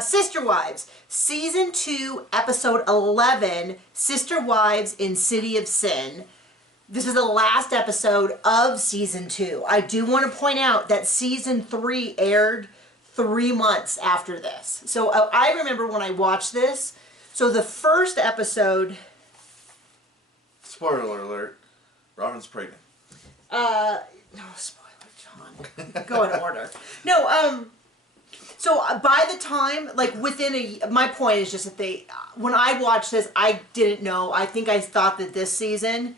Sister Wives, Season 2, Episode 11, Sister Wives in City of Sin. This is the last episode of Season 2. I do want to point out that Season 3 aired 3 months after this. So I remember when I watched this, so the first episode... Spoiler alert, Robin's pregnant. No, spoiler, John. Go in order. No, so by the time, like within my point is just that when I watched this, I didn't know. I think I thought that this season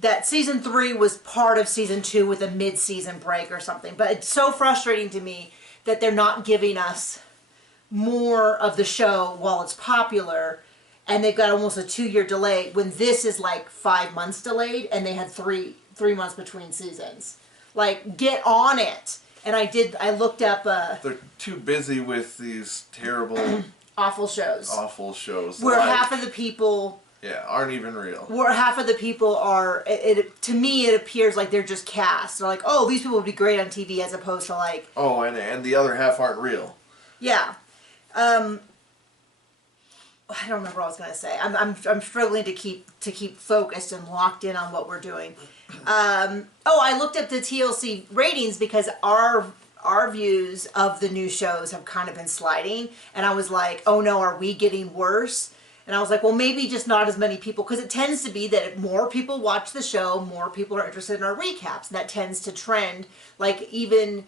that Season 3 was part of Season 2 with a mid-season break or something. But it's so frustrating to me that they're not giving us more of the show while it's popular, and they've got almost a 2-year delay when this is like 5 months delayed, and they had three months between seasons. Like, get on it. And I looked up... They're too busy with these terrible... awful shows. Awful shows. Where half of the people... Yeah, aren't even real. Where half of the people are... to me, it appears like they're just cast. They're like, oh, these people would be great on TV, as opposed to like... Oh, and the other half aren't real. Yeah. I don't remember what I was going to say. I'm struggling to keep focused and locked in on what we're doing. I looked up the TLC ratings because our views of the new shows have kind of been sliding, and I was like, oh no, are we getting worse? And I was like, well, maybe just not as many people, because it tends to be that if more people watch the show, more people are interested in our recaps, and that tends to trend. Like, even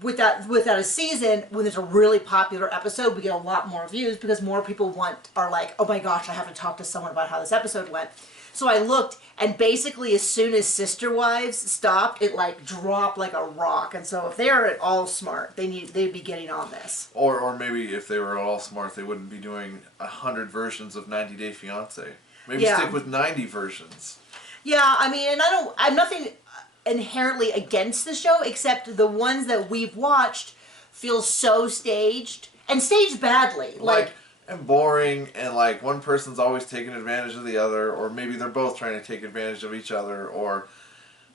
without a season, when there's a really popular episode, we get a lot more views because more people are like, oh my gosh, I have to talk to someone about how this episode went. So I looked, and basically as soon as Sister Wives stopped, it like dropped like a rock. And so if they're at all smart, they'd be getting on this. Or maybe if they were at all smart, they wouldn't be doing 100 versions of 90 Day Fiancé. Maybe stick with 90 versions. Yeah, I mean, and I'm nothing inherently against the show, except the ones that we've watched feel so staged, and staged badly. And boring, and like one person's always taking advantage of the other, or maybe they're both trying to take advantage of each other, and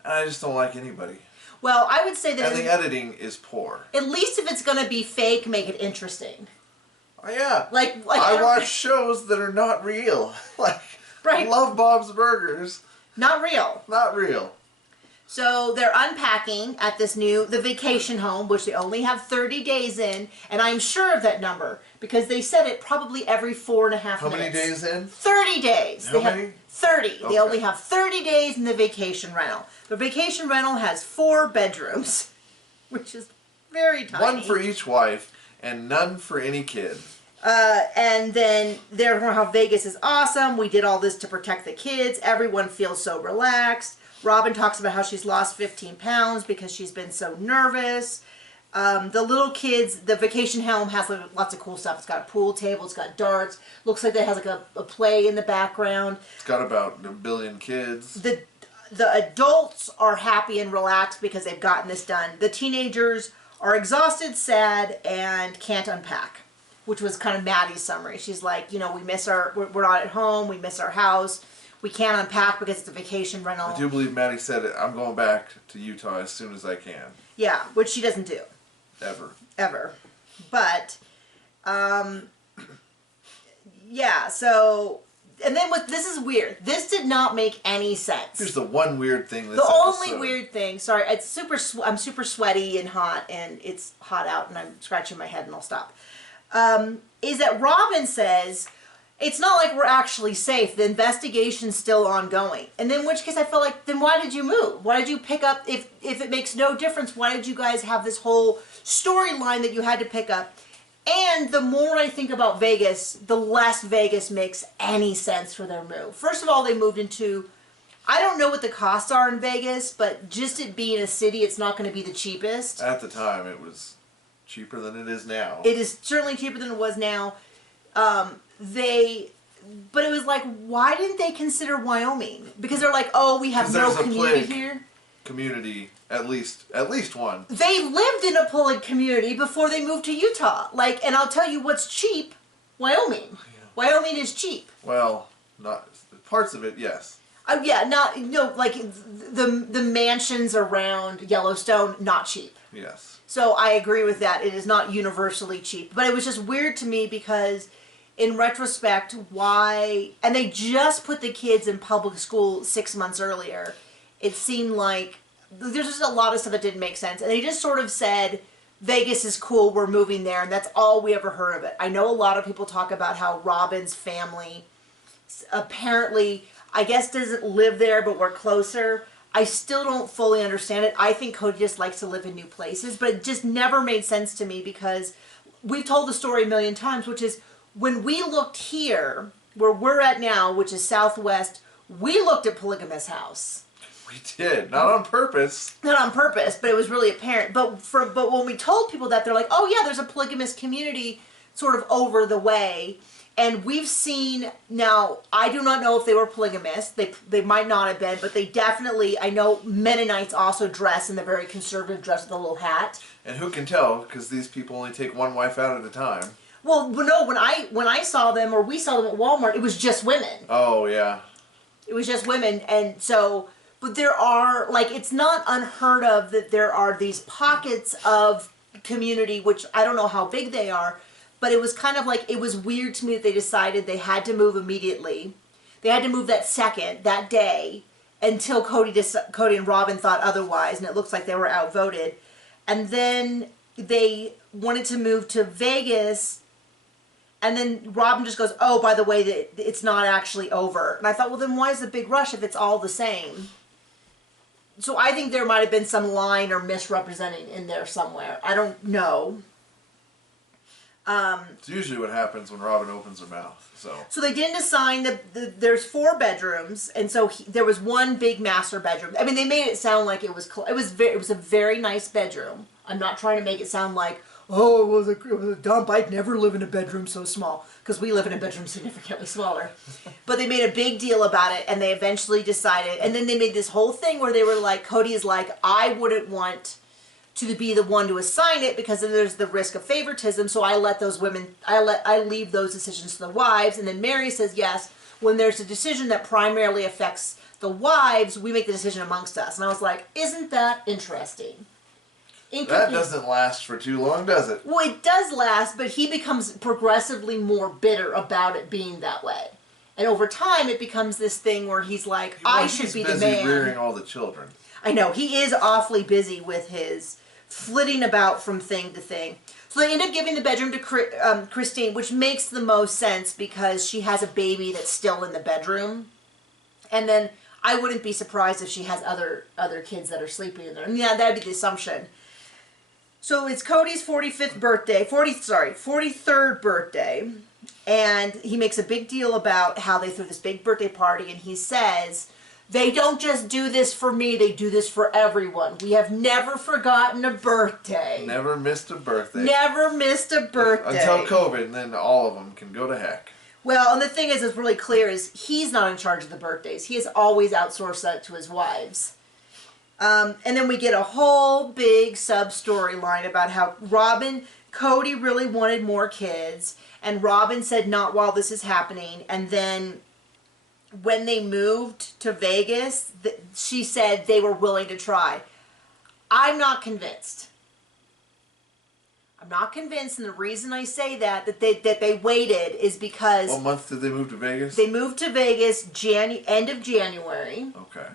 I just don't like anybody. Well, I would say that... And the editing is poor. At least if it's going to be fake, make it interesting. Oh yeah. Like I watch shows that are not real. Right. Love Bob's Burgers. Not real. Not real. So they're unpacking at the vacation home, which they only have 30 days in, and I'm sure of that number because they said it probably every 4.5 minutes. How many days in? 30 days. How many? 30. Okay. They only have 30 days in the vacation rental. The vacation rental has 4 bedrooms, which is very tiny. 1 for each wife, and none for any kid. And then they're how Vegas is awesome. We did all this to protect the kids. Everyone feels so relaxed. Robin talks about how she's lost 15 pounds because she's been so nervous. The little kids, the vacation home has lots of cool stuff. It's got a pool table, it's got darts. Looks like it has like a play in the background. It's got about 1 billion kids. The adults are happy and relaxed because they've gotten this done. The teenagers are exhausted, sad, and can't unpack, which was kind of Maddie's summary. She's like, we're not at home, we miss our house. We can't unpack because it's a vacation rental. I do believe Maddie said it. I'm going back to Utah as soon as I can. Yeah, which she doesn't do. Ever. But, yeah, so, and then this is weird. This did not make any sense. Here's the one weird thing The only weird thing, sorry, I'm super sweaty and hot, and it's hot out, and I'm scratching my head, and I'll stop, is that Robin says... It's not like we're actually safe. The investigation's still ongoing. And in which case I felt like, then why did you move? Why did you pick up, if it makes no difference, why did you guys have this whole storyline that you had to pick up? And the more I think about Vegas, the less Vegas makes any sense for their move. First of all, they moved into, I don't know what the costs are in Vegas, but just it being a city, it's not going to be the cheapest. At the time, it was cheaper than it is now. It is certainly cheaper than it was now. But it was like, why didn't they consider Wyoming? Because they're like, oh, we have no community here. Community, at least one. They lived in a Pullick community before they moved to Utah. And I'll tell you what's cheap, Wyoming. Yeah. Wyoming is cheap. Well, not parts of it, yes. Yeah, the mansions around Yellowstone, not cheap. Yes. So I agree with that. It is not universally cheap. But it was just weird to me because in retrospect, why... And they just put the kids in public school 6 months earlier. It seemed like there's just a lot of stuff that didn't make sense. And they just sort of said, Vegas is cool, we're moving there. And that's all we ever heard of it. I know a lot of people talk about how Robin's family apparently, I guess, doesn't live there, but we're closer. I still don't fully understand it. I think Cody just likes to live in new places, but it just never made sense to me because we've told the story a million times, which is when we looked here, where we're at now, which is Southwest, we looked at Polygamous House. We did, not on purpose. Not on purpose, but it was really apparent. But when we told people that, they're like, oh yeah, there's a polygamous community sort of over the way. And we've seen, now, I do not know if they were polygamous. They might not have been, but they definitely, I know Mennonites also dress in the very conservative dress with a little hat. And who can tell, because these people only take one wife out at a time. Well, no, when I saw them, or we saw them at Walmart, it was just women. Oh, yeah. It was just women, and so, but there are, like, it's not unheard of that there are these pockets of community, which I don't know how big they are, but it was kind of like, it was weird to me that they decided they had to move immediately. They had to move that day, until Cody and Robin thought otherwise, and it looks like they were outvoted. And then they wanted to move to Vegas, and then Robin just goes, oh, by the way, it's not actually over. And I thought, well, then why is the big rush if it's all the same? So I think there might have been some line or misrepresenting in there somewhere. I don't know. It's usually what happens when Robin opens her mouth. So they didn't assign there's 4 bedrooms, and so there was one big master bedroom. I mean, they made it sound like it was a very nice bedroom. I'm not trying to make it sound like, oh, it was a dump. I'd never live in a bedroom so small, because we live in a bedroom significantly smaller. But they made a big deal about it, and they eventually decided. And then they made this whole thing where they were like, Cody is like, I wouldn't want to be the one to assign it because then there's the risk of favoritism. So I let those women, I leave those decisions to the wives. And then Mary says, yes, when there's a decision that primarily affects the wives, we make the decision amongst us. And I was like, isn't that interesting? That doesn't last for too long, does it? Well, it does last, but he becomes progressively more bitter about it being that way. And over time, it becomes this thing where he's like, I should be the man. He's busy rearing all the children. I know, he is awfully busy with his flitting about from thing to thing. So they end up giving the bedroom to Christine, which makes the most sense because she has a baby that's still in the bedroom. And then I wouldn't be surprised if she has other kids that are sleeping in there. I mean, yeah, that'd be the assumption. So it's Cody's 43rd birthday, and he makes a big deal about how they threw this big birthday party, and he says, they don't just do this for me, they do this for everyone. We have never forgotten a birthday. Never missed a birthday. Never missed a birthday. Until COVID, and then all of them can go to heck. Well, and the thing is, it's really clear, is he's not in charge of the birthdays. He has always outsourced that to his wives. And then we get a whole big sub-storyline about how Cody really wanted more kids, and Robin said, not while this is happening. And then when they moved to Vegas, she said they were willing to try. I'm not convinced. I'm not convinced, and the reason I say that they waited is because... What month did they move to Vegas? They moved to Vegas end of January. Okay.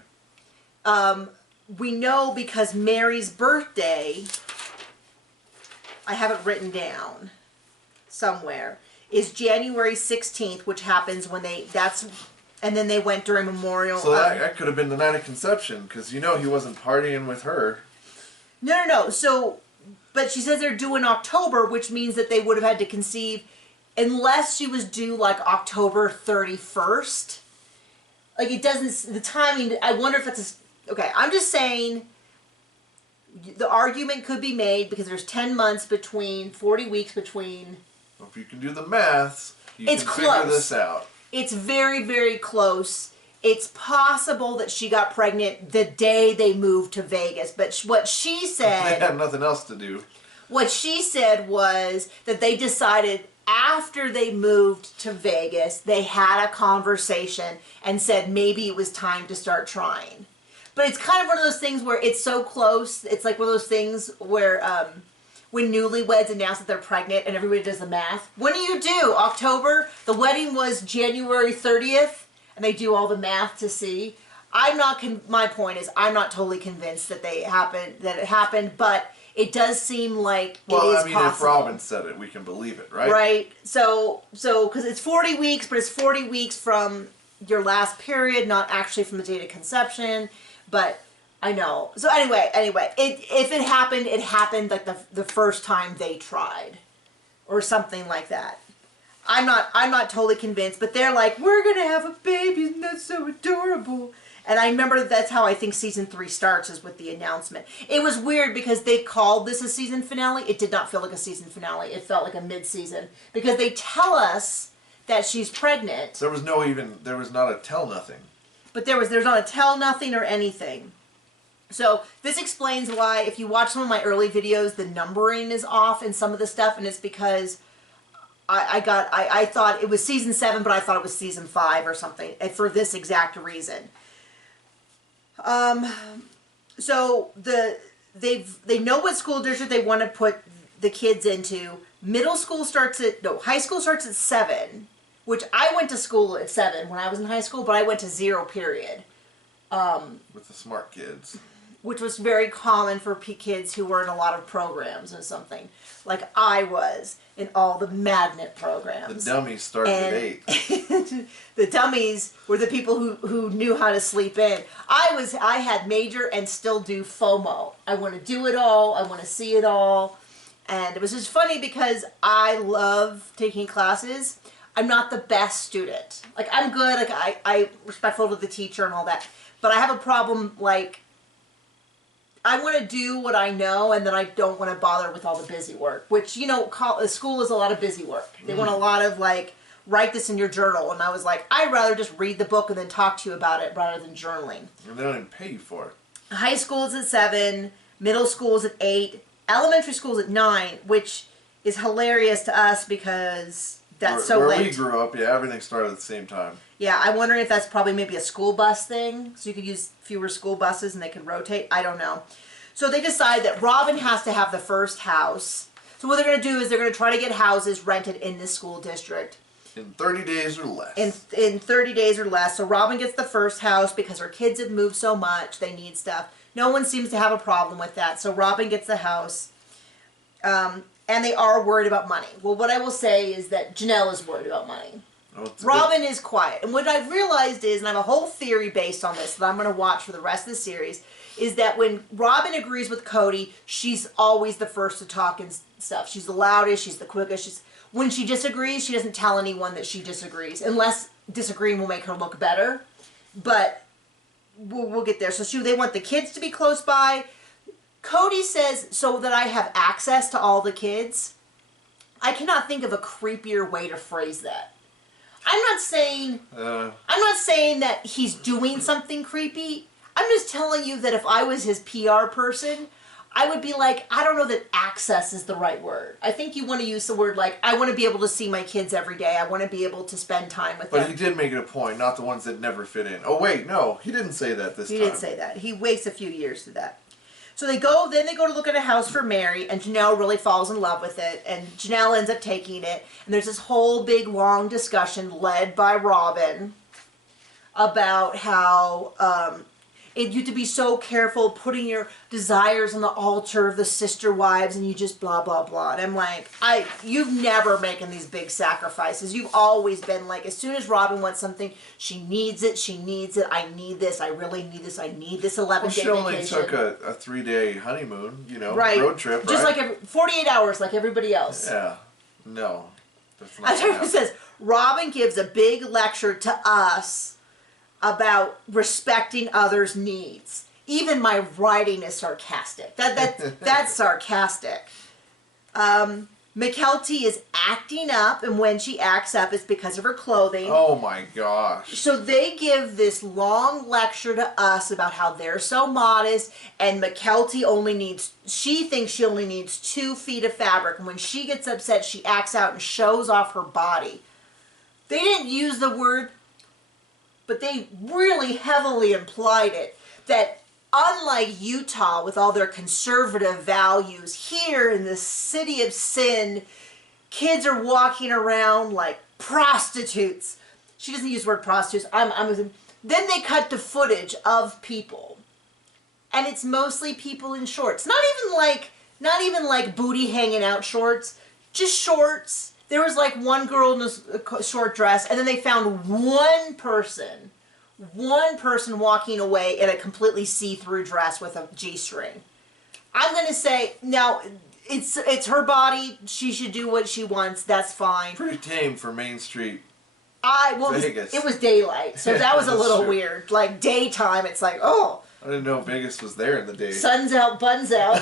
We know because Mary's birthday, I have it written down somewhere, is January 16th, which happens when and then they went during Memorial. So that could have been the night of conception, because he wasn't partying with her. No. So, but she says they're due in October, which means that they would have had to conceive, unless she was due like October 31st. Like, it doesn't, the timing, I wonder if that's okay, I'm just saying the argument could be made because there's 10 months between, 40 weeks between. If you can do the math, It's can close. figure this out. It's very, very close. It's possible that she got pregnant the day they moved to Vegas, but what she said... They had nothing else to do. What she said was that they decided after they moved to Vegas, they had a conversation and said maybe it was time to start trying. But it's kind of one of those things where it's so close. It's like one of those things where when newlyweds announce that they're pregnant and everybody does the math. When do you do? October? The wedding was January 30th, and they do all the math to see. I'm not. My point is, I'm not totally convinced that it happened, but it does seem like it is possible. If Robin said it, we can believe it, right? Right. So because it's 40 weeks, but it's 40 weeks from your last period, not actually from the date of conception. But I know. So anyway, if it happened like the first time they tried, or something like that. I'm not totally convinced, but they're like, we're gonna have a baby, and that's so adorable. And I remember that's how I think season 3 starts, is with the announcement. It was weird because they called this a season finale. It did not feel like a season finale. It felt like a mid-season because they tell us that she's pregnant. There was not a tell nothing. But there's not a tell nothing or anything. So this explains why, if you watch some of my early videos, the numbering is off in some of the stuff, and it's because I thought it was season 7, but I thought it was season 5 or something, and for this exact reason. So they know what school district they want to put the kids into. High school starts at 7, which I went to school at 7 when I was in high school, but I went to 0 period. With the smart kids. Which was very common for kids who were in a lot of programs or something. Like I was in all the magnet programs. The dummies started at 8. The dummies were the people who knew how to sleep in. I had major and still do FOMO. I want to do it all. I want to see it all. And it was just funny because I love taking classes. I'm not the best student. Like, I'm good. Like, I'm respectful to the teacher and all that. But I have a problem, like, I want to do what I know, and then I don't want to bother with all the busy work. Which, you know, school is a lot of busy work. They want a lot of, like, write this in your journal. And I was like, I'd rather just read the book and then talk to you about it rather than journaling. And they don't even pay you for it. High school is at 7. Middle school is at 8. Elementary school is at 9, which is hilarious to us because that's so late. Where we grew up, yeah, everything started at the same time. Yeah, I'm wondering if that's probably maybe a school bus thing, so you could use fewer school buses and they could rotate. I don't know. So they decide that Robin has to have the first house. So what they're going to do is they're going to try to get houses rented in this school district. In 30 days or less. In 30 days or less. So Robin gets the first house because her kids have moved so much. They need stuff. No one seems to have a problem with that. So Robin gets the house. And they are worried about money. Well, what I will say is that Janelle is worried about money. Oh, Robin is quiet. And what I've realized is, and I have a whole theory based on this that I'm going to watch for the rest of the series, is that when Robin agrees with Cody, she's always the first to talk and stuff. She's the loudest, she's the quickest. When she disagrees, she doesn't tell anyone that she disagrees, unless disagreeing will make her look better. But we'll get there. So they want the kids to be close by. Cody says, so that I have access to all the kids. I cannot think of a creepier way to phrase that. I'm not saying that he's doing something creepy. I'm just telling you that if I was his PR person, I would be like, I don't know that access is the right word. I think you want to use the word like, I want to be able to see my kids every day. I want to be able to spend time with them. But he did make it a point, not the ones that never fit in. Oh, wait, no, he didn't say that this time. He didn't say that. He waits a few years to that. So they go to look at a house for Mary, and Janelle really falls in love with it, and Janelle ends up taking it, and there's this whole big long discussion led by Robin about how you have to be so careful putting your desires on the altar of the sister wives, and you just blah, blah, blah. And I'm like, you've never making these big sacrifices. You've always been like, as soon as Robin wants something, she needs it, I need this, I really need this, I need this 11-day vacation. She only took a 3-day honeymoon, right. Road trip, just right? like 48 hours like everybody else. Yeah, no. That's what it says. Robin gives a big lecture to us about respecting others' needs. Even my writing is sarcastic. That's sarcastic. McKelty is acting up, and when she acts up, it's because of her clothing. Oh my gosh. So they give this long lecture to us about how they're so modest, and McKelty she thinks she only needs 2 feet of fabric, and when she gets upset, she acts out and shows off her body. They didn't use the word, but they really heavily implied it, that unlike Utah with all their conservative values, here in the city of sin, kids are walking around like prostitutes. She doesn't use the word prostitutes. Then they cut to footage of people, and it's mostly people in shorts. Not even like booty hanging out shorts, just shorts. There was like one girl in a short dress, and then they found one person walking away in a completely see-through dress with a G-string. I'm gonna say now. It's her body. She should do what she wants. That's fine. Pretty tame for Main Street. Vegas. It was daylight, so that was a little weird. Like daytime, it's like, oh. I didn't know Vegas was there in the day. Sun's out, buns out.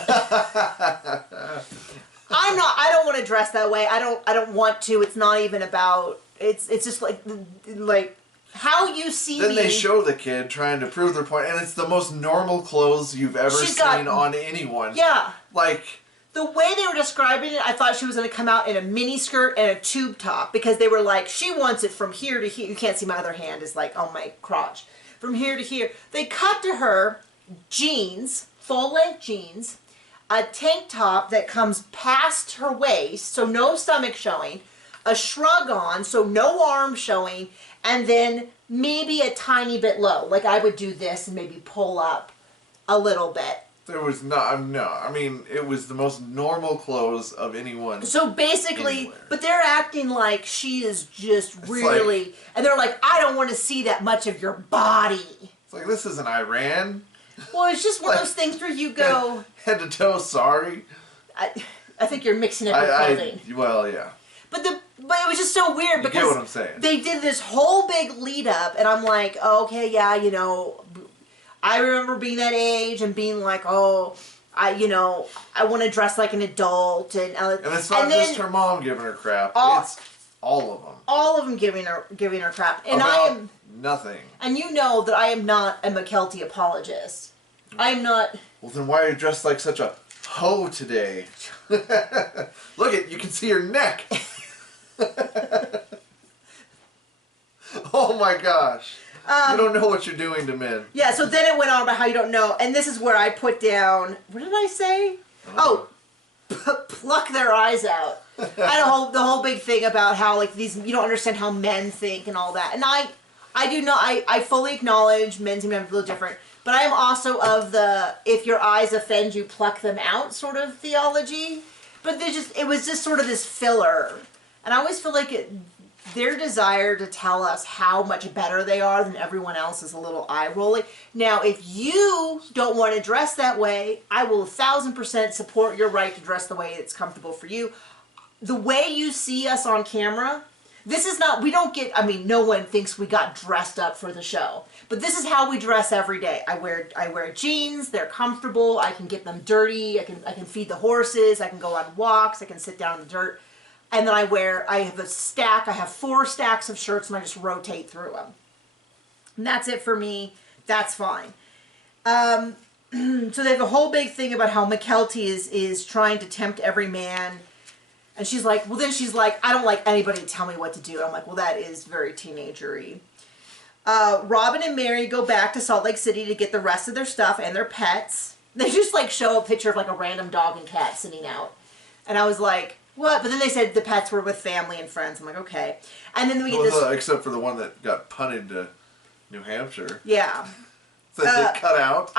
I don't want to dress that way. I don't want to. It's not even about. It's just like how you see me. Then they show the kid trying to prove their point, and it's the most normal clothes you've ever seen on anyone. Yeah. Like. The way they were describing it, I thought she was going to come out in a mini skirt and a tube top, because they were like, she wants it from here to here. You can't see my other hand is like on my crotch. From here to here. They cut to her jeans, full-length jeans, a tank top that comes past her waist, so no stomach showing, a shrug on, so no arm showing, and then maybe a tiny bit low. Like I would do this and maybe pull up a little bit. There was no, I mean, it was the most normal clothes of anyone. So basically, anywhere. But they're acting like she is just really, and they're like, I don't want to see that much of your body. It's like, this isn't Iran. Well, it's just one of those things where you go... Head to toe, sorry. I think you're mixing it with clothing. Well, yeah. But it was just so weird because... You get what I'm saying. They did this whole big lead up, and I'm like, oh, okay, yeah, you know... I remember being that age and being like, oh, I want to dress like an adult. And it's not just her mom giving her crap. It's all of them. All of them giving her crap. And about I am... nothing. And you know that I am not a McKelty apologist. I'm not... Well, then why are you dressed like such a hoe today? Look you can see your neck. Oh my gosh. You don't know what you're doing to men. Yeah, so then it went on about how you don't know, and this is where I put down, what did I say? Pluck their eyes out. I had the whole big thing about how, like, you don't understand how men think and all that. And I do not, I fully acknowledge men seem to have a little different, but I am also of the, if your eyes offend you, pluck them out sort of theology. But it was just sort of this filler. And I always feel like their desire to tell us how much better they are than everyone else is a little eye-rolling. Now, if you don't want to dress that way, I will 1,000% support your right to dress the way it's comfortable for you. The way you see us on camera, this is not, we don't get, I mean, no one thinks we got dressed up for the show. But this is how we dress every day. I wear jeans, they're comfortable, I can get them dirty, I can feed the horses, I can go on walks, I can sit down in the dirt. And then I have 4 stacks of shirts and I just rotate through them. And that's it for me. That's fine. So they have a whole big thing about how McKelty is trying to tempt every man. And she's like, I don't like anybody to tell me what to do. And I'm like, well, that is very teenagery. Robin and Mary go back to Salt Lake City to get the rest of their stuff and their pets. They just like show a picture of like a random dog and cat sitting out. And I was like, what? But then they said the pets were with family and friends. I'm like, okay. And then we get this... except for the one that got punted to New Hampshire. Yeah. That they cut out.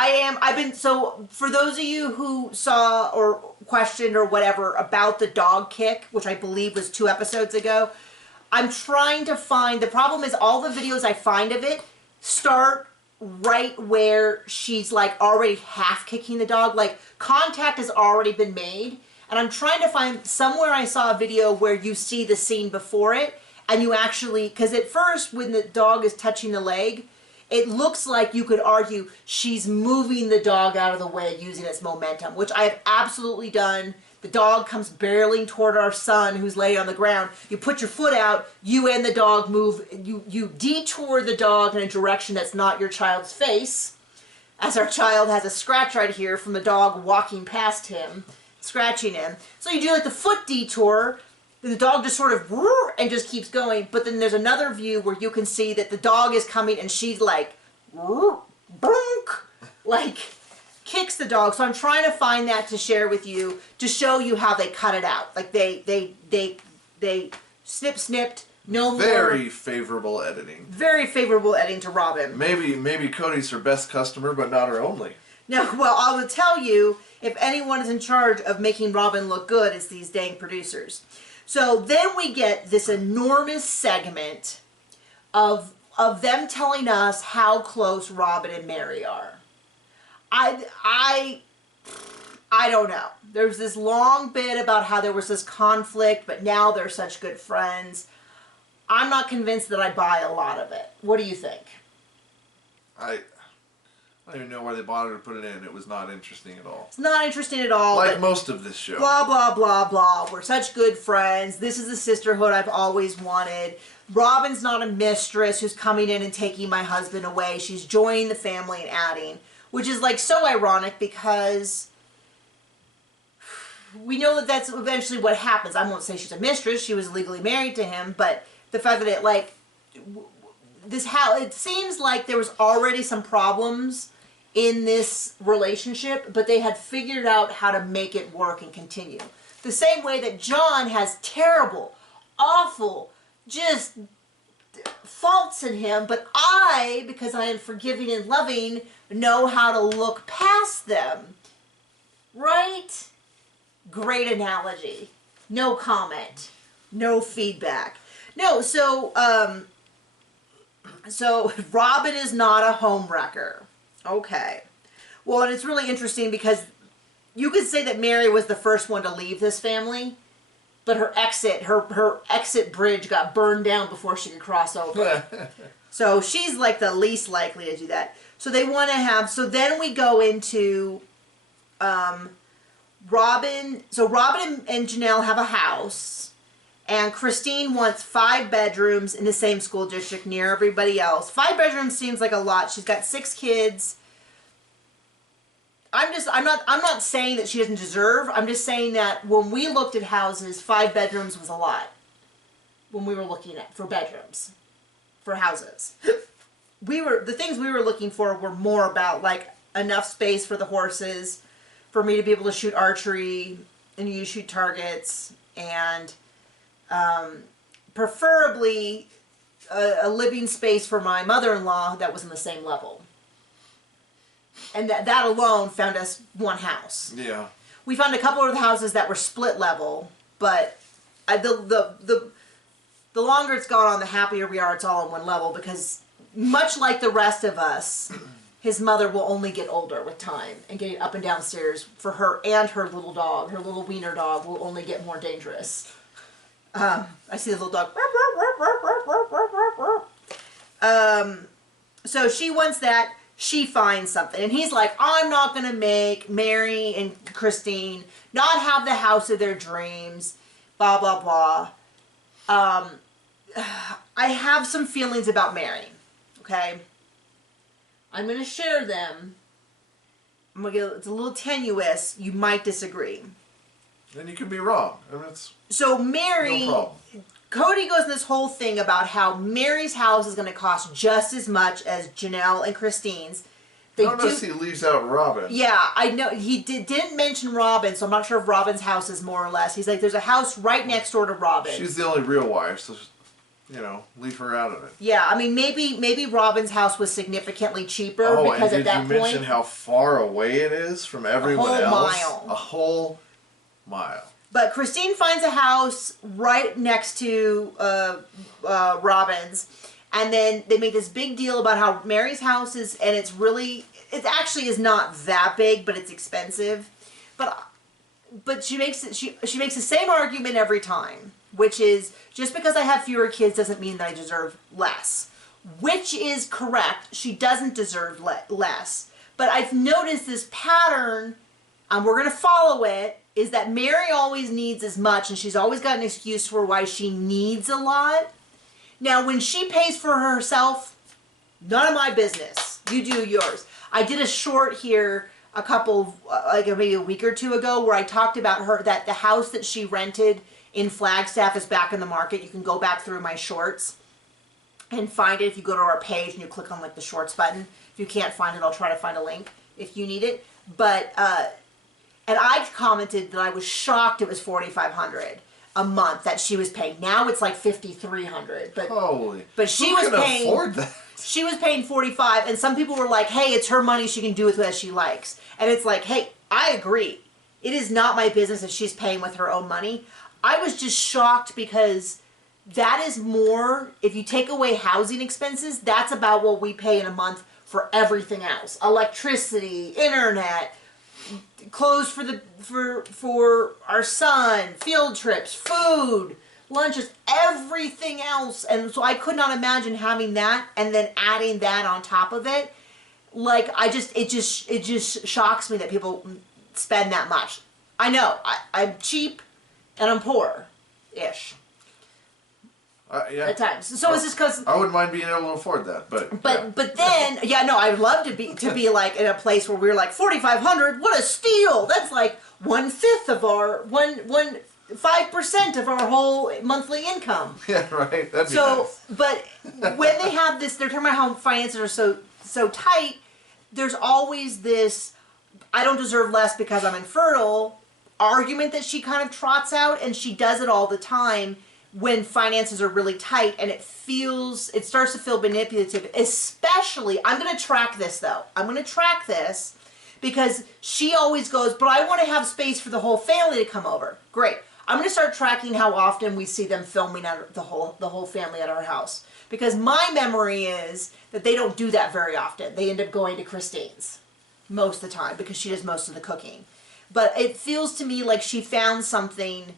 So for those of you who saw or questioned or whatever about the dog kick, which I believe was 2 episodes ago, I'm trying to find, the problem is all the videos I find of it start right where she's like already half kicking the dog. Like contact has already been made. And I'm trying to find somewhere I saw a video where you see the scene before it and you actually, because at first when the dog is touching the leg, it looks like you could argue she's moving the dog out of the way using its momentum, which I have absolutely done. The dog comes barreling toward our son who's laying on the ground. You put your foot out, you and the dog move, you detour the dog in a direction that's not your child's face, as our child has a scratch right here from the dog walking past him, scratching him. So you do like the foot detour, the dog just sort of and just keeps going, but then there's another view where you can see that the dog is coming and she's like like kicks the dog. So I'm trying to find that to share with you to show you how they cut it out. Like they snipped. No more. Very favorable editing. Very favorable editing to Robin. Maybe Cody's her best customer, but not her only. No, well, I will tell you, if anyone is in charge of making Robin look good, it's these dang producers. So then we get this enormous segment of them telling us how close Robin and Mary are. I don't know. There's this long bit about how there was this conflict, but now they're such good friends. I'm not convinced that I buy a lot of it. What do you think? I don't even know why they bothered to put it in. It was not interesting at all. It's not interesting at all. Like most of this show. Blah, blah, blah, blah. We're such good friends. This is the sisterhood I've always wanted. Robin's not a mistress who's coming in and taking my husband away. She's joining the family and adding. Which is like so ironic because we know that that's eventually what happens. I won't say she's a mistress. She was legally married to him. But the fact that it like... it seems like there was already some problems in this relationship, but they had figured out how to make it work and continue. The same way that John has terrible, awful, just faults in him, but I, because I am forgiving and loving, know how to look past them. Right? Great analogy. No comment. No feedback. No, so Robin is not a homewrecker. Okay. Well, and it's really interesting because you could say that Mary was the first one to leave this family, but her exit bridge got burned down before she could cross over. So she's like the least likely to do that. So they want to have, so then we go into Robin. So Robin and Janelle have a house. And Christine wants 5 bedrooms in the same school district near everybody else. 5 bedrooms seems like a lot. She's got 6 kids. I'm not saying that she doesn't deserve. I'm just saying that when we looked at houses, 5 bedrooms was a lot. When we were looking at for bedrooms, for houses, the things we were looking for were more about like enough space for the horses, for me to be able to shoot archery and use shoot targets, and preferably a living space for my mother-in-law that was in the same level. And that alone found us one house. Yeah. We found a couple of houses that were split level, but the longer it's gone on, the happier we are it's all on one level, because much like the rest of us, his mother will only get older with time, and getting up and down stairs for her and her little dog, her little wiener dog, will only get more dangerous. I see the little dog. So she wants that. She finds something. And he's like, I'm not going to make Mary and Christine not have the house of their dreams. Blah, blah, blah. I have some feelings about Mary. Okay? I'm going to share them. It's a little tenuous. You might disagree. And you could be wrong. I mean, it's so Mary, no problem. Cody goes in this whole thing about how Mary's house is going to cost just as much as Janelle and Christine's. I don't know if he leaves out Robin. Yeah, I know. He didn't mention Robin, so I'm not sure if Robin's house is more or less. He's like, there's a house right next door to Robin. She's the only real wife, so, leave her out of it. Yeah, I mean, maybe Robin's house was significantly cheaper because at that point... did you mention how far away it is from everyone else? A whole mile. But Christine finds a house right next to Robin's, and then they make this big deal about how Mary's house is, and it actually is not that big, but it's expensive. But she makes the same argument every time, which is just because I have fewer kids doesn't mean that I deserve less. Which is correct. She doesn't deserve less. But I've noticed this pattern, and we're going to follow it, is that Mary always needs as much, and she's always got an excuse for why she needs a lot. Now, when she pays for herself, none of my business. You do yours. I did a short here maybe a week or two ago where I talked about that the house that she rented in Flagstaff is back in the market. You can go back through my shorts and find it if you go to our page and you click on like the shorts button. If you can't find it, I'll try to find a link if you need it. But and I commented that I was shocked it was $4,500 a month that she was paying. Now it's like $5,300. But holy! But she Who was can paying. afford that? She was paying $45, and some people were like, "Hey, it's her money; she can do with it as she likes." And it's like, "Hey, I agree. It is not my business if she's paying with her own money." I was just shocked because that is more. If you take away housing expenses, that's about what we pay in a month for everything else: electricity, internet, clothes for our son, field trips, food, lunches, everything else. And so I could not imagine having that and then adding that on top of it. Like it just shocks me that people spend that much. I know I'm cheap and I'm poor-ish. Yeah. At times. So it's just because I wouldn't mind being able to afford that, but then I'd love to be like in a place where we're like $4,500. What a steal! That's like 1/5 of our 5% of our whole monthly income. Yeah, right. That'd be nice. But when they have this, they're talking about how finances are so tight. There's always this "I don't deserve less because I'm infertile" argument that she kind of trots out, and she does it all the time when finances are really tight, and it starts to feel manipulative. Especially, I'm going to track this though. I'm going to track this because she always goes, "But I want to have space for the whole family to come over." Great. I'm going to start tracking how often we see them filming the whole family at our house, because my memory is that they don't do that very often. They end up going to Christine's most of the time because she does most of the cooking. But it feels to me like she found something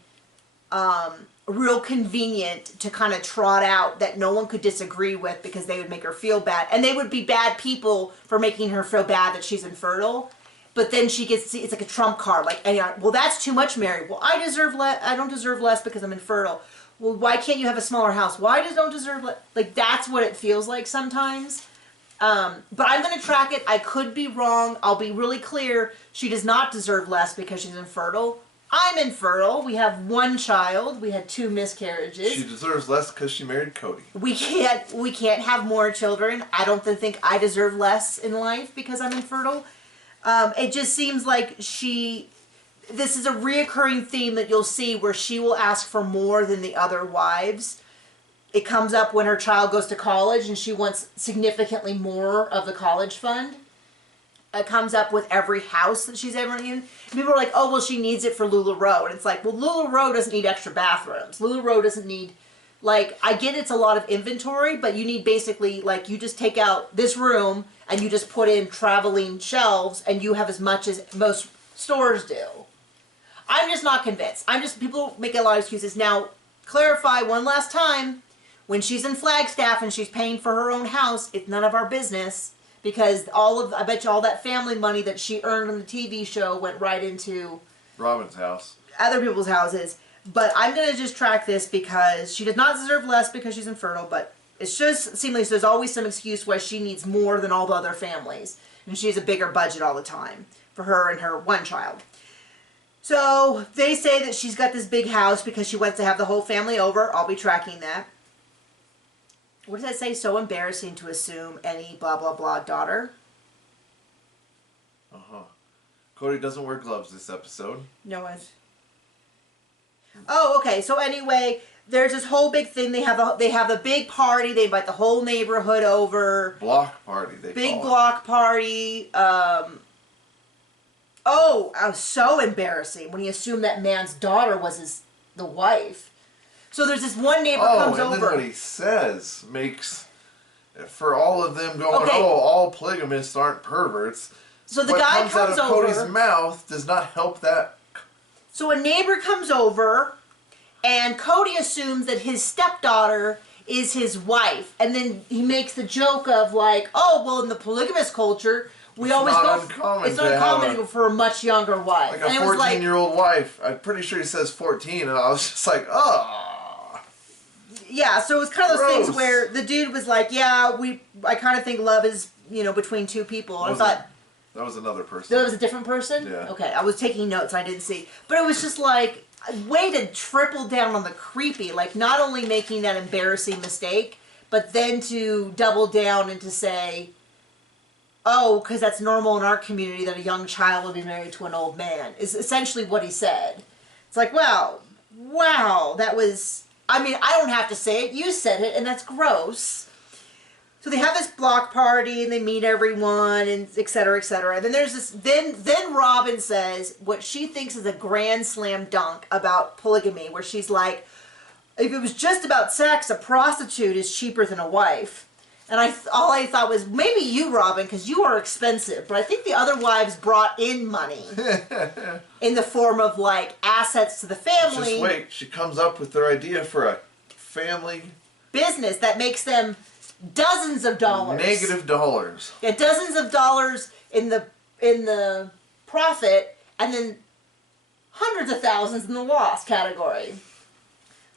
real convenient to kind of trot out that no one could disagree with, because they would make her feel bad. And they would be bad people for making her feel bad that she's infertile. But then she gets, it's like a trump card. Like, well, that's too much, Mary. Well, I don't deserve less because I'm infertile. Well, why can't you have a smaller house? Why don't deserve less? Like, that's what it feels like sometimes. But I'm going to track it. I could be wrong. I'll be really clear. She does not deserve less because she's infertile. I'm infertile. We have one child. We had 2 miscarriages. She deserves less because she married Cody. We can't have more children. I don't think I deserve less in life because I'm infertile. It just seems like this is a reoccurring theme that you'll see where she will ask for more than the other wives. It comes up when her child goes to college and she wants significantly more of the college fund. It comes up with every house that she's ever in. People are like, "Oh, well, she needs it for LuLaRoe." And it's like, well, LuLaRoe doesn't need extra bathrooms. LuLaRoe doesn't need, like, I get it's a lot of inventory, but you need basically, like, you just take out this room and you just put in traveling shelves and you have as much as most stores do. I'm just not convinced. People make a lot of excuses. Now, clarify one last time, when she's in Flagstaff and she's paying for her own house, it's none of our business. Because I bet you all that family money that she earned on the TV show went right into Robin's house. Other people's houses. But I'm going to just track this because she does not deserve less because she's infertile, but it's just seems like there's always some excuse why she needs more than all the other families. And she has a bigger budget all the time for her and her one child. So they say that she's got this big house because she wants to have the whole family over. I'll be tracking that. What does that say? So embarrassing to assume any blah, blah, blah daughter. Uh-huh. Cody doesn't wear gloves this episode. No, oh, okay. So anyway, there's this whole big thing. They have a big party. They invite the whole neighborhood over. Block party, they big call it. block party. Oh, so embarrassing when he assumed that man's daughter was the wife. So there's this one neighbor comes over. And then what he says makes, for all of them going, Okay. "Oh, all polygamists aren't perverts." So the what guy comes comes out of over. Cody's mouth does not help that. So a neighbor comes over, and Cody assumes that his stepdaughter is his wife, and then he makes the joke of like, "Oh, well, in the polygamous culture, we It's always not go. uncommon It's to not have uncommon for a much younger wife." Like a and it was 14-year-old wife. I'm pretty sure he says 14, and I was just like, oh. Yeah, so it was kind of those Gross. things where the dude was like, "Yeah, I kind of think love is, between two people." And I thought that was another person. that was a different person. Yeah. Okay, I was taking notes. I didn't see, but it was just like a way to triple down on the creepy. Like not only making that embarrassing mistake, but then to double down and to say, oh, because that's normal in our community that a young child will be married to an old man, is essentially what he said. It's like, wow, that was, I mean, I don't have to say it, you said it, and that's gross. So they have this block party, and they meet everyone, and et cetera, et cetera. And then there's this, then Robin says what she thinks is a grand slam dunk about polygamy, where she's like, if it was just about sex, a prostitute is cheaper than a wife. And all I thought was, maybe you, Robin, because you are expensive. But I think the other wives brought in money in the form of, like, assets to the family. Just wait. She comes up with their idea for a family business that makes them dozens of dollars. Negative dollars. Yeah, dozens of dollars in the profit, and then hundreds of thousands in the loss category.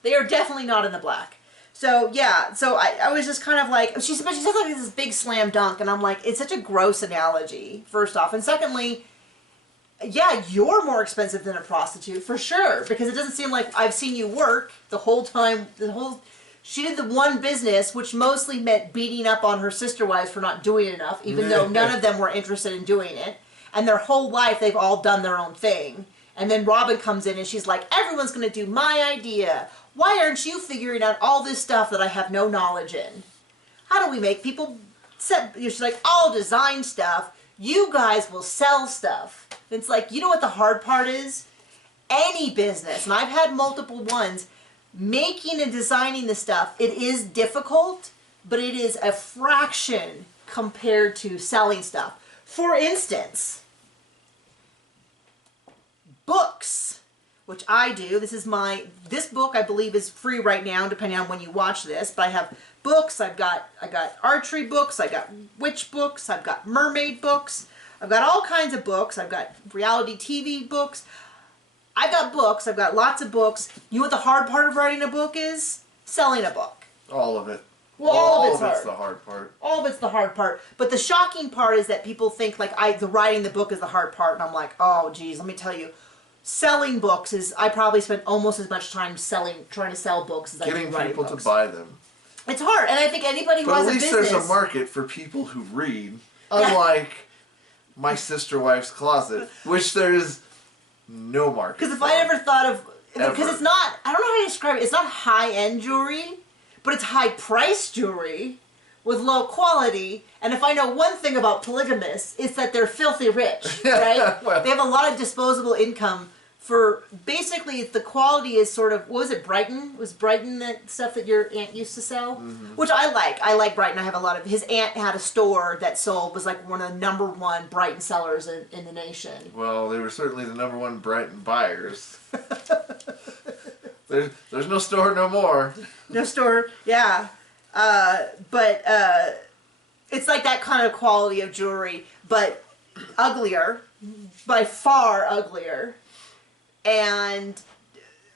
They are definitely not in the black. So, yeah, so I was just kind of like, but she said like this big slam dunk, and I'm like, it's such a gross analogy, first off. And secondly, yeah, you're more expensive than a prostitute, for sure, because it doesn't seem like I've seen you work the whole time, she did the one business, which mostly meant beating up on her sister wives for not doing enough, even though none of them were interested in doing it. And their whole life, they've all done their own thing. And then Robin comes in and she's like, everyone's going to do my idea. Why aren't you figuring out all this stuff that I have no knowledge in? How do we make people... She's like, I'll design stuff. You guys will sell stuff. It's like, you know what the hard part is? Any business, and I've had multiple ones, making and designing the stuff, it is difficult, but it is a fraction compared to selling stuff. For instance, books, which I do. This book I believe is free right now, depending on when you watch this, but I have books, I got archery books, I got witch books, I've got mermaid books, I've got all kinds of books, I've got reality TV books. I've got books, I've got lots of books. You know what the hard part of writing a book is? Selling a book. All of it. Well, all of it's the hard part. All of it's the hard part. But the shocking part is that people think like the writing the book is the hard part, and I'm like, oh geez, let me tell you. Selling books is, I probably spend almost as much time trying to sell books as I do writing books. Getting people to buy them. It's hard, and I think anybody who has a business... But at least there's a market for people who read, unlike my sister wife's closet, which there is no market. Because if I ever thought of... Because it's not... I don't know how to describe it. It's not high-end jewelry, but it's high-priced jewelry with low quality. And if I know one thing about polygamists, it's that they're filthy rich, right? Well, they have a lot of disposable income for... Basically, the quality is sort of... What was it, Brighton? Was Brighton that stuff that your aunt used to sell? Mm-hmm. Which I like. I like Brighton. I have a lot of... His aunt had a store that was like one of the #1 Brighton sellers in the nation. Well, they were certainly the #1 Brighton buyers. There's no store no more. No store, yeah. But it's like that kind of quality of jewelry, but uglier, by far uglier. And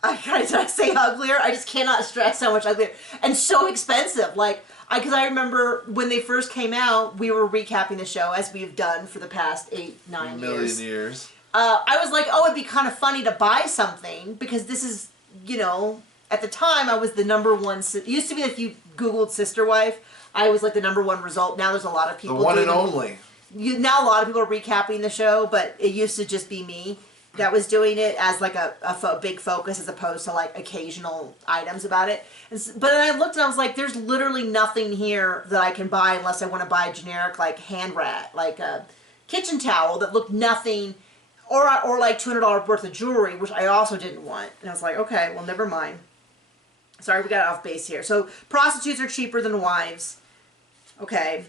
did I say uglier? I just cannot stress how much uglier. And so expensive. Like, because I remember when they first came out, we were recapping the show, as we've done for the past 8-9 years. Million years. I was like, oh, it'd be kind of funny to buy something, because this is, you know, at the time I was the #1, it used to be that if you Googled sister wife, I was like the #1 result. Now there's a lot of people. The one and only. Now a lot of people are recapping the show, but it used to just be me that was doing it as like a big focus, as opposed to like occasional items about it. But then I looked and I was like, there's literally nothing here that I can buy unless I want to buy a generic like hand rat, like a kitchen towel that looked nothing, or like $200 worth of jewelry, which I also didn't want. And I was like, okay, well, never mind. Sorry, we got off base here. So prostitutes are cheaper than wives. Okay.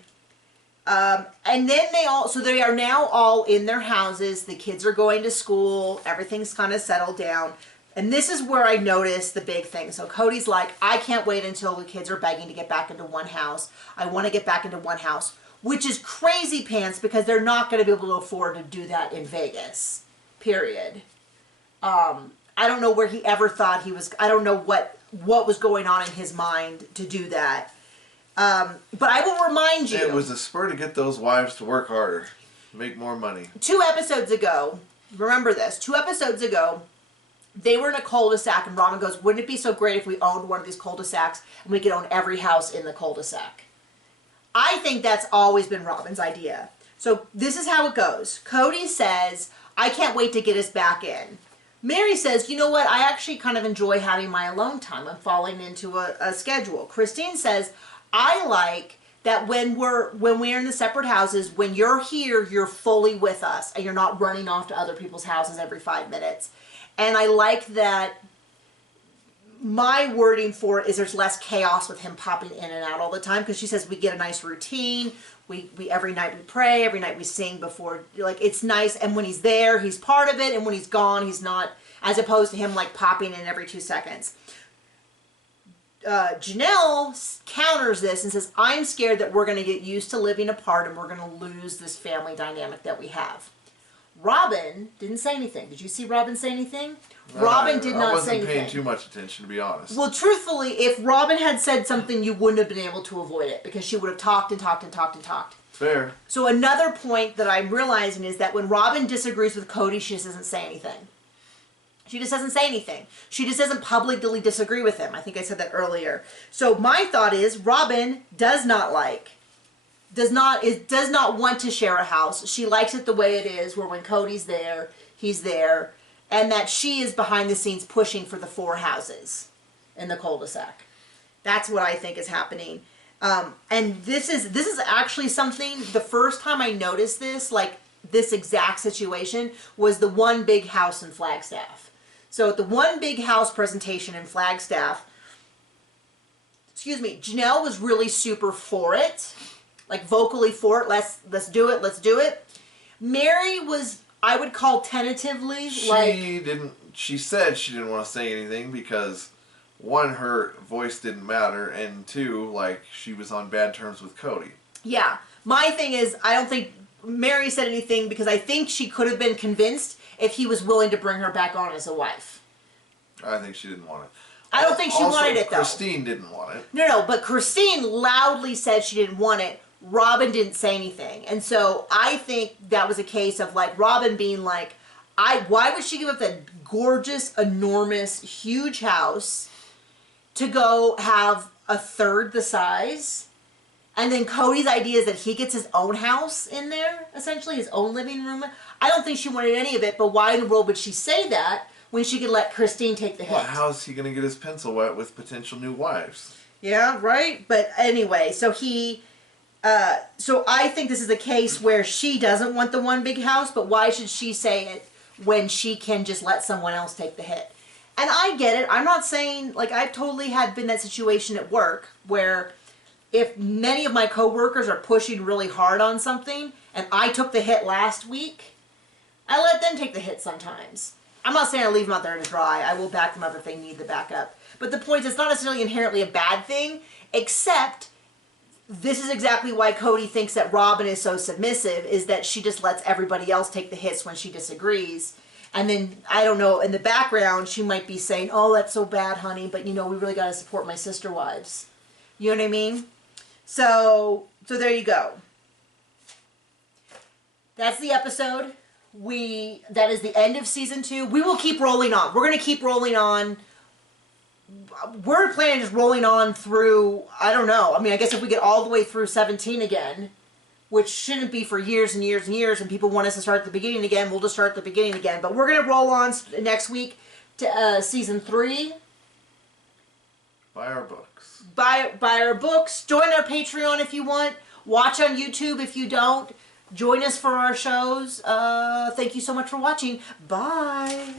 And then they are now all in their houses. The kids are going to school. Everything's kind of settled down. And this is where I noticed the big thing. So Cody's like, I can't wait until the kids are begging to get back into one house. I want to get back into one house, which is crazy pants, because they're not going to be able to afford to do that in Vegas, period. I don't know where he ever thought he was, I don't know what was going on in his mind to do that. But I will remind you. It was a spur to get those wives to work harder, make more money. 2 episodes ago, remember this, 2 episodes ago, they were in a cul-de-sac, and Robin goes, wouldn't it be so great if we owned one of these cul-de-sacs and we could own every house in the cul-de-sac? I think that's always been Robin's idea. So this is how it goes. Cody says, I can't wait to get us back in. Mary says, you know what? I actually kind of enjoy having my alone time. I'm falling into a schedule. Christine says, I like that when we're in the separate houses, when you're here, you're fully with us and you're not running off to other people's houses every 5 minutes. And I like that my wording for it is there's less chaos with him popping in and out all the time, because she says we get a nice routine. We every night we pray, every night we sing before, like, it's nice, and when he's there, he's part of it, and when he's gone, he's not, as opposed to him like popping in every 2 seconds. Janelle counters this and says, I'm scared that we're going to get used to living apart and we're going to lose this family dynamic that we have. Robin didn't say anything. Did you see Robin say anything? Robin did not say anything. I wasn't paying too much attention, to be honest. Well, truthfully, if Robin had said something, you wouldn't have been able to avoid it, because she would have talked and talked and talked and talked. Fair. So another point that I'm realizing is that when Robin disagrees with Cody, she just doesn't say anything. She just doesn't say anything. She just doesn't publicly disagree with him. I think I said that earlier. So my thought is Robin does not want to share a house. She likes it the way it is, where when Cody's there, he's there, and that she is behind the scenes pushing for the 4 houses in the cul-de-sac. That's what I think is happening. And this is actually something, the first time I noticed this, like this exact situation, was the One Big House in Flagstaff. So at the One Big House presentation in Flagstaff, Janelle was really super for it. Like vocally for it, let's do it. Mary was, I would call tentatively, she said she didn't want to say anything because, 1, her voice didn't matter, and 2, like, she was on bad terms with Cody. Yeah. My thing is, I don't think Mary said anything because I think she could have been convinced if he was willing to bring her back on as a wife. I think she didn't want it. I don't think she wanted it, though. Christine didn't want it. No, but Christine loudly said she didn't want it. Robin didn't say anything. And so I think that was a case of, like, Robin being like, why would she give up that gorgeous, enormous, huge house to go have a third the size? And then Cody's idea is that he gets his own house in there, essentially, his own living room. I don't think she wanted any of it, but why in the world would she say that when she could let Christine take the hit? Well, how is he going to get his pencil wet with potential new wives? Yeah, right? But anyway, so so I think this is a case where she doesn't want the One Big House, but why should she say it when she can just let someone else take the hit? And I get it. I'm not saying, like, I've totally been that situation at work where if many of my coworkers are pushing really hard on something and I took the hit last week, I let them take the hit sometimes. I'm not saying I leave them out there to dry. I will back them up if they need the backup. But the point is, it's not necessarily inherently a bad thing, except this is exactly why Cody thinks that Robin is so submissive, is that she just lets everybody else take the hits when she disagrees. And then, I don't know, in the background, she might be saying, oh, that's so bad, honey, but, you know, we really got to support my sister wives. You know what I mean? So there you go. That's the episode. That is the end of season 2. We will keep rolling on. We're going to keep rolling on. We're planning just rolling on through, I don't know. I mean, I guess if we get all the way through 17 again, which shouldn't be for years and years and years, and people want us to start at the beginning again, we'll just start at the beginning again. But we're going to roll on next week to season 3. Buy our books. Buy our books. Join our Patreon if you want. Watch on YouTube if you don't. Join us for our shows. Thank you so much for watching. Bye.